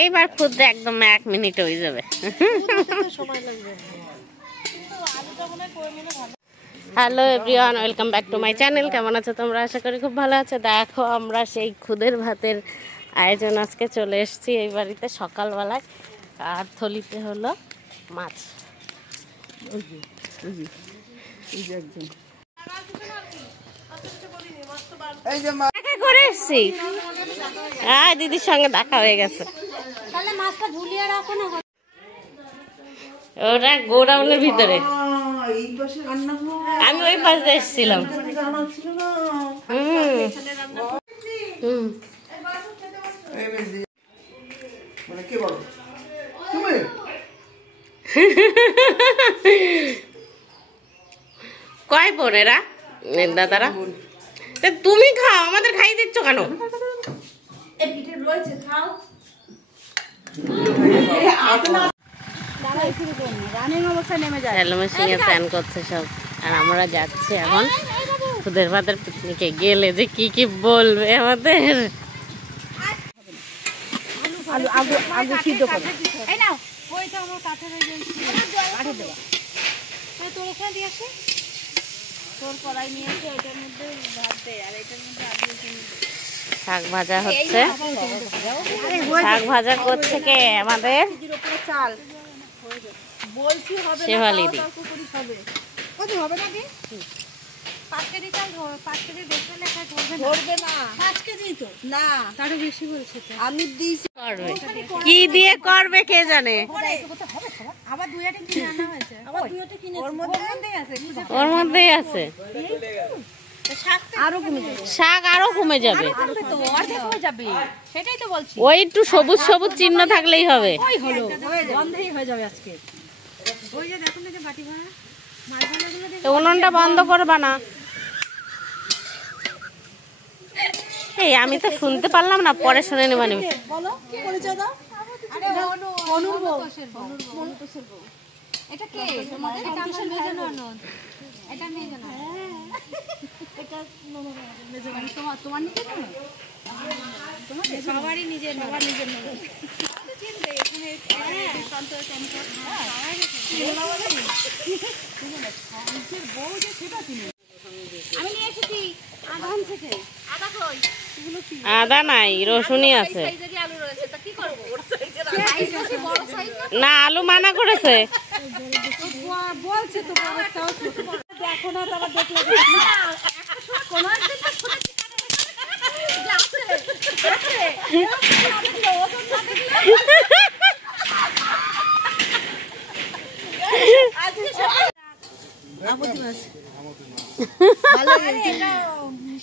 এইবার খুদ একদম 1 মিনিট হয়ে যাবে। Hello everyone, welcome back to my channel. কেমন আছো তোমরা? আশা করি খুব ভালো আছো। দেখো আমরা সেই খুদের ভাতের আয়োজন আজকে চলে এসেছি এই বাড়িতে সকালবেলায়। আর থলিতে হলো মাছ। করে এসছি, দিদির সঙ্গে দেখা হয়ে গেছে। ওরা গোডাউনের ভিতরে, আমি ওই পাশে এসেছিলাম। কয় বোন এরা দাদারা? তুমি খাও, আমাদের খাই দিচ্ছ কেন? স্নান করছে সব, আর আমরা যাচ্ছি এখন খুদের ভাতের পিকনিকে। গেলে যে কি কি বলবে আমাদের। শাক ভাজা হচ্ছে, শাক ভাজা করছে কে? আমাদের শেফালি দি। কি দিয়ে করবে কে জানে? ওর মধ্যেই আছে। শাক আরো কমে যাবে। ওই একটু সবুজ সবুজ চিহ্ন থাকলেই হবে। উনুনটা বন্ধ করবা না? এই আমি তো শুনতে পারলাম না, পরে শুনে নেবা। আদা নাই, রসুনই আছে। না, আলু মানা করেছে।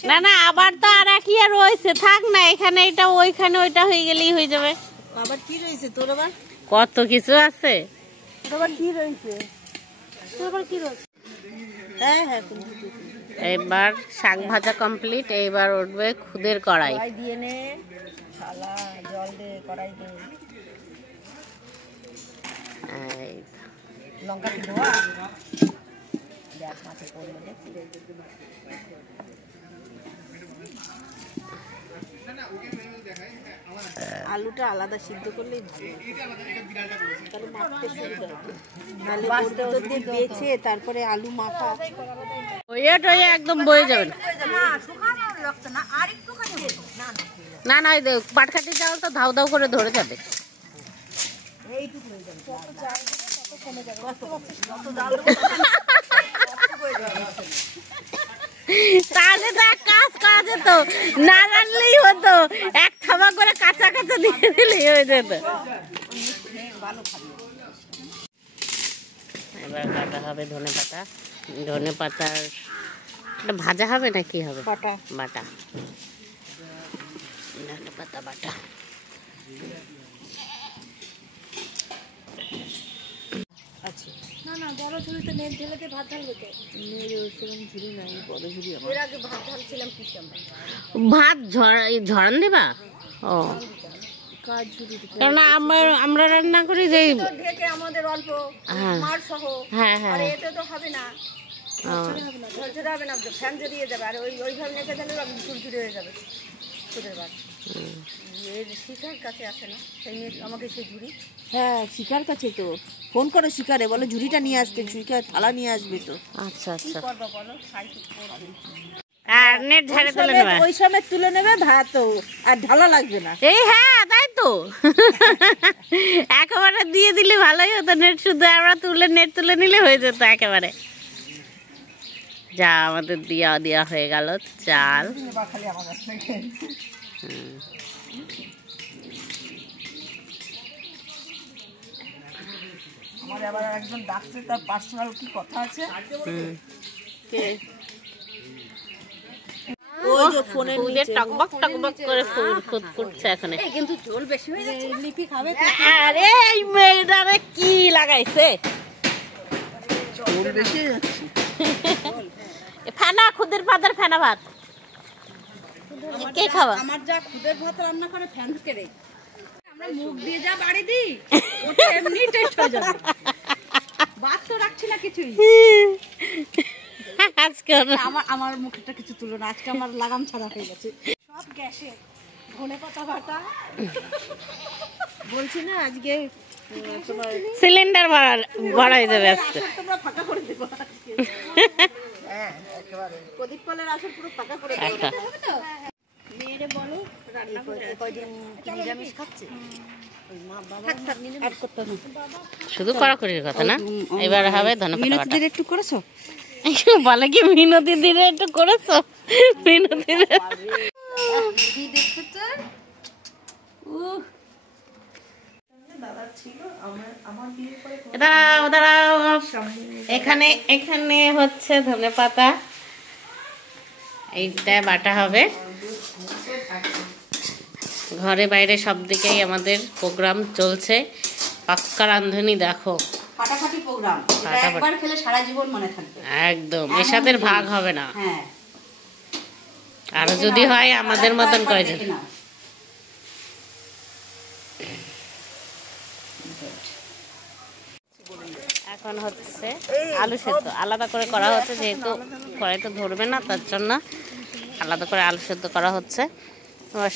না না, আবার তো আর কি আর রয়েছে, থাক না এখানে। এটা ওইখানে ওইটা হয়ে গেলেই হয়ে যাবে। আবার কি রয়েছে তোর? আবার কত কিছু আছে। আবার কি রয়েছে তোর? আবার কি রয়েছে? হ্যাঁ হ্যাঁ, এবার শাক ভাজা কমপ্লিট। এইবার উঠবে খুদের কড়াই। দিয়ে নে থালা, জল দে, কড়াই দে। এই লঙ্কা কি ধোয়া দেখ মাছে পড়লো, দেখছিস? আলুটা আলাদা সিদ্ধ করলেই ভালো, বেছে তারপরে আলু মাখা। ওই একদম বয়ে যাবে না। না ওই পাটকাঠি চাল তো ধাউ ধাউ করে ধরে যাবে। তাহলে তো এক কাজ করা যেত, না রানলেই হতো, এক থাবা করে কাঁচা কাঁচা দিয়ে দিলেই হয়ে যেত। এবার কাটা হবে ধনে পাতা। ধনে পাতার ভাজা হবে না কি হবে? বাটা। ধনে পাতা বাটা। আচ্ছা, না না, বড় ঝুড়িতে নেট ঢেলেতে ভাত ঢালবে তো। ঝুড়ি নাই, বড় ঝুড়ি। এর আগে ভাত ঢালছিলাম কি সময়? ভাত ঝরান দেবা? ও, কারণ আমরা রান্না করি যে আমাদের অল্প মার সহ। হ্যাঁ হ্যাঁ, এতে তো হবে না, ঝরঝরে হবে না, ফ্যান জড়িয়ে যাবে। আর ওইভাবে রেখে দিলে ঝুরঝুরে হয়ে যাবে খুদের ভাত। শিকার কাছে আসে না, সেই আমাকে সেই ঝুড়ি। হ্যাঁ শিকার কাছে তো ফোন করো শিকারে, বলো ঝুড়িটা নিয়ে আসতে, ঝুড়িটা থালা নিয়ে আসবে তো। আচ্ছা আচ্ছা আর নেট ঝাড়ে তুলে নেবে, ওই সময় তুলে নেবে ভাত আর ঢালা লাগবে না। এই হ্যাঁ তাই তো একেবারে দিয়ে দিলে ভালোই হতো, নেট শুধু আমরা নেট তুলে নিলে হয়ে যেত একেবারে। যা আমাদের দেওয়া হয়ে গেল চাল। আমার আবার একজন ডাকছে, তার পার্সোনাল কি কথা আছে। কে? ওই যে ফোনের নিচে টকবক টকবক করে ফুট ফুটছে এখন। কিন্তু ঝোল বেশি হয়ে যাচ্ছে, লিপি খাবে। আরে এই মেয়েটারে কি লাগাইছে, ঝোল বেশি হয়ে যাচ্ছে। ফেনা খুদের পাতার ফেনা ভাত কে খাওয়া? আমার যা খুদের ভাত রান্না করে ফ্যান কেড়ে আমরা মুখ দিয়ে যা বাড়ি দিই, ওটা এমনি টেস্ট হয়ে যাবে। ভাত তো রাখছি না কিছুই আজকে। আমার মুখেটা কিছু তুলো না, আজকে আমার লাগাম ছাড়া হয়ে গেছে সব গ্যাসে। ধনেপাতা বাটা বলছি না, আজকে তোমার সিলিন্ডার ভরাই যাবে আজকে। তোমরা ফাঁকা করে দেবো আজকে। হ্যাঁ একেবারে প্রদীপ পালের আসল পুরো ফাঁকা করে দেবো। মেয়েরে বলো রান্না করে, কয়দিন কি নিরামিষ খাচ্ছে। শুধু কড়াকড়ির কথা না, এবার হবে ধনেপাতা বাটা। একটু করেছো বলে কি মিনতি দিলে একটু করেছো? মিনতি দাঁড়াও দাঁড়াও, এখানে এখানে হচ্ছে ধনেপাতা, এইটা বাটা হবে। ঘরে বাইরে সব দিকেই আমাদের প্রোগ্রাম চলছে, পাক্কা রাঁধুনি। দেখো ফাটাফাটি প্রোগ্রাম, একবার খেলে সারা জীবন মনে থাকবে একদম, এর সাথে ভাগ হবে না। হ্যাঁ আর যদি হয় আমাদের মতন কয়েকজন। এখন হচ্ছে আলু সেদ্ধ, আলাদা করে করা হচ্ছে, যেহেতু কড়াইতে ধরবে না তার জন্য আলাদা করে আলু সেদ্ধ করা হচ্ছে।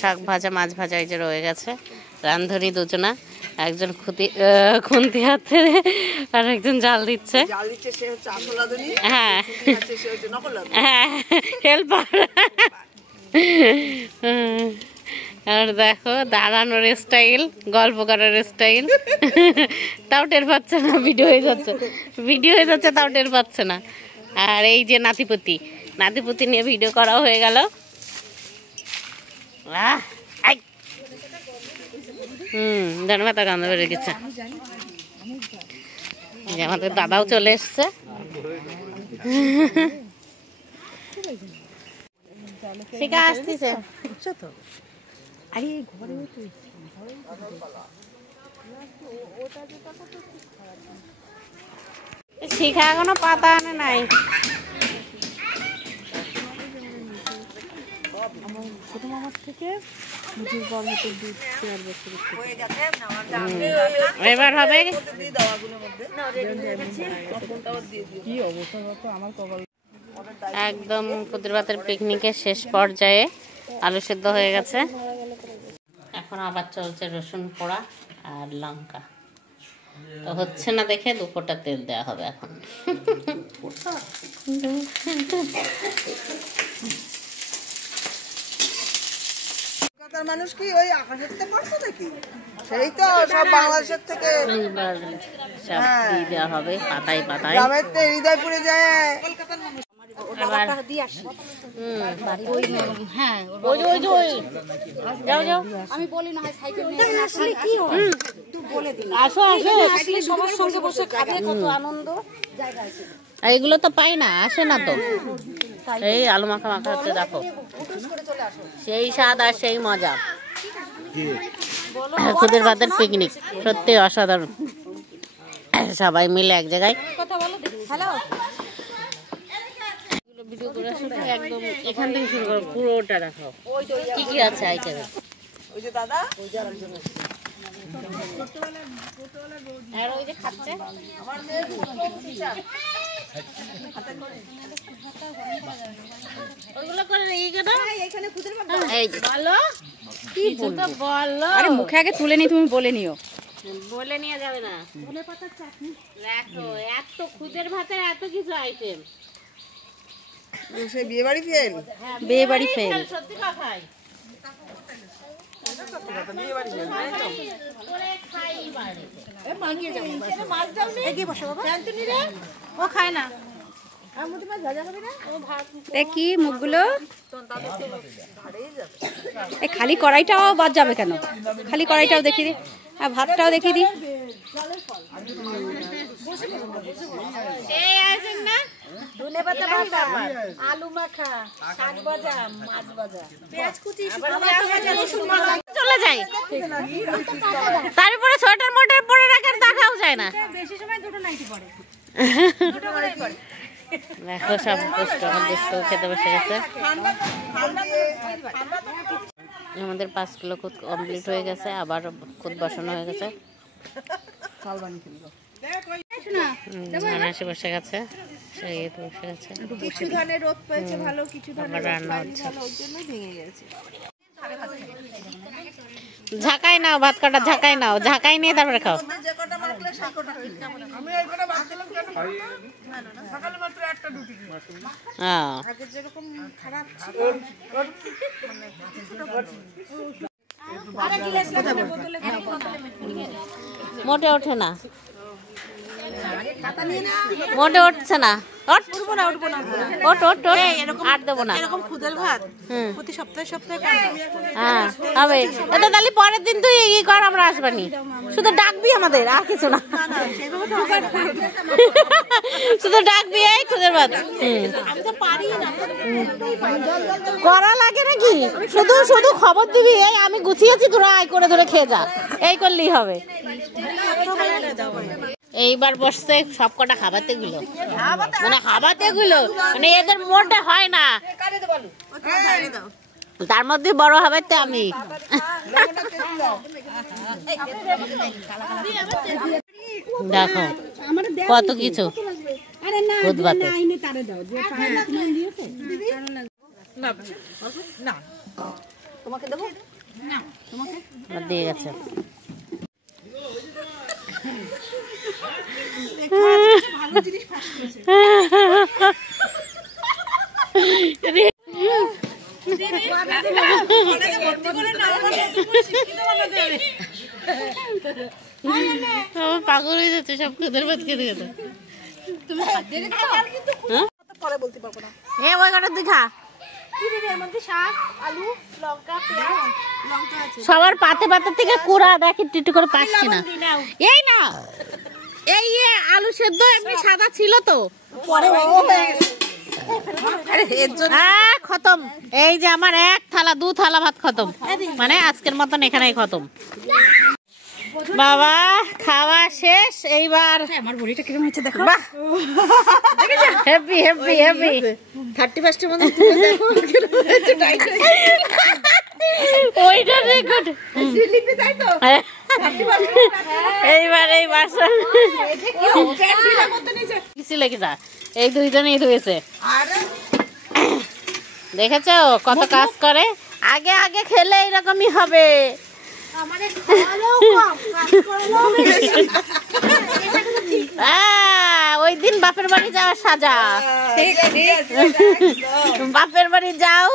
শাক ভাজা মাছ ভাজা এই যে রয়ে গেছে। রান্ধুনি দুজনা, একজন খুন্তি হাতে আর একজন জাল দিচ্ছে। হ্যাঁ হ্যাঁ হেল্পার। আর দেখো দাঁড়ানোর স্টাইল, গল্প করার স্টাইল, তাও টের পাচ্ছে না, ভিডিও হয়ে যাচ্ছে তাও টের পাচ্ছে না। আর এই যে নাতিপুতি নিয়ে ভিডিও করাও হয়ে গেল। ধন্যবাদ, গন্ধ বেড়ে গেছে। আমাদের দাদাও চলে এসছে। শিখা আসতেছে তো। শিখা এখনো পাতা আনে নাই। ছোট মামার থেকে এবার হবে একদম কুদির ভাতের পিকনিকের শেষ পর্যায়ে। আলু সেদ্ধ হয়ে গেছে, এখন আবার চলছে রসুন পোড়া আর লঙ্কা। তো হচ্ছে না দেখে 2 ফোঁটা তেল দেওয়া হবে এখন। মানুষ কি ওই আকাশের থেকে পড়ছে নাকি? সেই তো সব বাংলাদেশের থেকে সব দিয়ে দেওয়া হবে পাতায় পাতায়। গ্রামের তো হৃদয়পুরে যায়। আমি বলি না সাইকেল নিয়ে আসলে কি হয় একটু বলে দিন। আসো আসলে সবার সঙ্গে বসে খাবে, কত আনন্দ জায়গা আছে। এগুলো তো পাই না, আসে না তো। এই আলু মাখা হচ্ছে, দেখো সেই স্বাদ আর সেই মজা। খুদের ভাতের পিকনিক সত্যি অসাধারণ, সবাই মিলে এক জায়গায়। ভিডিও করে একদম এখান থেকে শুরু করো, পুরোটা দেখো কি কি আছে আইটেমে। ওই যে দাদা আর ওই যে খাচ্ছে আমার মেয়ের ওইগুলো করে এই যে এখানে খুদের এই ভালো কি বলতো বলো, আরে মুখে আগে তুলে নি, তুমি বলে নিও। বলে নিয়ে যাবে না। ধনে পাতার চাটনি দেখো, এত খুদের ভাতের এত কিছু আইটেম। সেই বিয়ে বাড়ি ফেল, বিয়ে বাড়ি ফেল, সত্যি কথাই। ও খায় না, কি মুখগুলো খালি কড়াইটাও বাদ যাবে কেন, খালি কড়াইটাও দেখিয়ে দি আর ভাতটাও দেখিয়ে দি। ধনেপাতা ভাজা, আলু মাখা, শাক ভাজা, মাছ ভাজা, পেঁয়াজ কুচি, চলে যাই। তারপরে সোয়েটার মোটার পরে রাখার দেখাও যায় না, বেশি সময় দুটো নাইটি পরে। দেখো সব দুষ্ট খেতে বসে গেছে। আমাদের 5 কিলো খুদ কমপ্লিট হয়ে গেছে, আবার খুদ বসানো হয়ে গেছে। এসে বসে গেছে, বসে গেছে। কিছু ধানে রোদ পেয়েছে ভালো, কিছু ধানে রান্না হচ্ছে। ওর জন্য ভেঙে গেছে। ঝাঁকাই নাও, ভাত কাটা ঝাঁকাই নাও, ঝাঁকাই নিয়ে তারপরে খাও। যে কটা মারলে সেই কটা আমি এই কটা বাদ দিলাম কেন? সকালে মাত্র একটা রুটি আগে যেরকম খারাপ ছিল, মোটে ওঠে না, মোটে উঠছে না। আর দেবো না, এরকম খুদের ভাত প্রতি সপ্তাহে সপ্তাহে হ্যাঁ হবে। এটা তাহলে পরের দিন তুই ই কর, আমরা আসবানি, শুধু ডাকবি আমাদের, আর কিছু না। শুধু ডাকবি এই খুদের ভাত করা লাগে নাকি, শুধু শুধু খবর দিবি এই আমি গুছিয়েছি, তোরা আয় করে ধরে খেয়ে যা, এই করলেই হবে। এইবার বসছে সব কটা খাবাতে গুলো, মানে খাবাতে গুলো, মানে এদের মোটে হয় না, তার মধ্যে বড় হবে তো আমি। দেখো কত কিছু তোমাকে দেবো দিয়ে গেছে। ভালো জিনিস ফাঁস করেছে। পাগল হয়ে যাচ্ছে সব খুদের ভাত খেতে খেতে। পরে বলতে পারবো না। ওই কটা তুই খা, সবার পাতে পাতে থেকে কুড়া দেখি টিটু করে পাচ্ছি না। এই না এই আলু সেদ্ধ এমনি সাদা ছিল তো, খতম। এই যে আমার 1 থালা 2 থালা ভাত খতম, মানে আজকের মতন এখানেই খতম। বাবা খাওয়া শেষ, এইবার আমার বড়িটা কিরকম হচ্ছে দেখো, বাহ হেভি হেভি হেভি 31 মধ্যে তুলে দেখো কিরকম হয়েছে টাইট হয়েছে। ওইটা রেকর্ড স্লিপে তাই তো এইবার এই বাসন কিছু লেগে যা, এই দুইজনেই ধুয়েছে। দেখেছো কত কাজ করে, আগে আগে খেলে এরকমই হবে। ওই দিন বাপের বাড়ি যাওয়ার সাজা, বাপের বাড়ি যাও।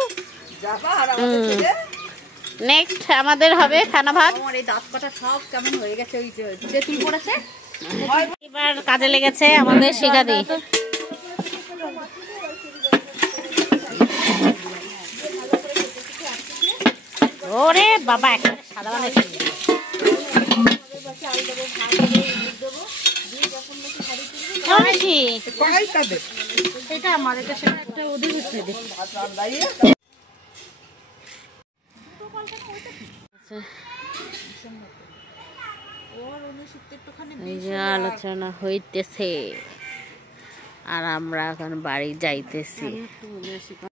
নেক্সট আমাদের হবে খানা ভাত। এই দাঁত কাটা সব কেমন হয়ে গেছে, ওই যে তুই পড়েছে। এবার কাজে লেগেছে আমাদের শিখাদি। ওরে বাবা একেবারে সাদা বানাইছে। এটা আমাদের কাছে একটা ওদের হচ্ছে এই যে আলোচনা হইতেছে আর আমরা এখন বাড়ি যাইতেছি।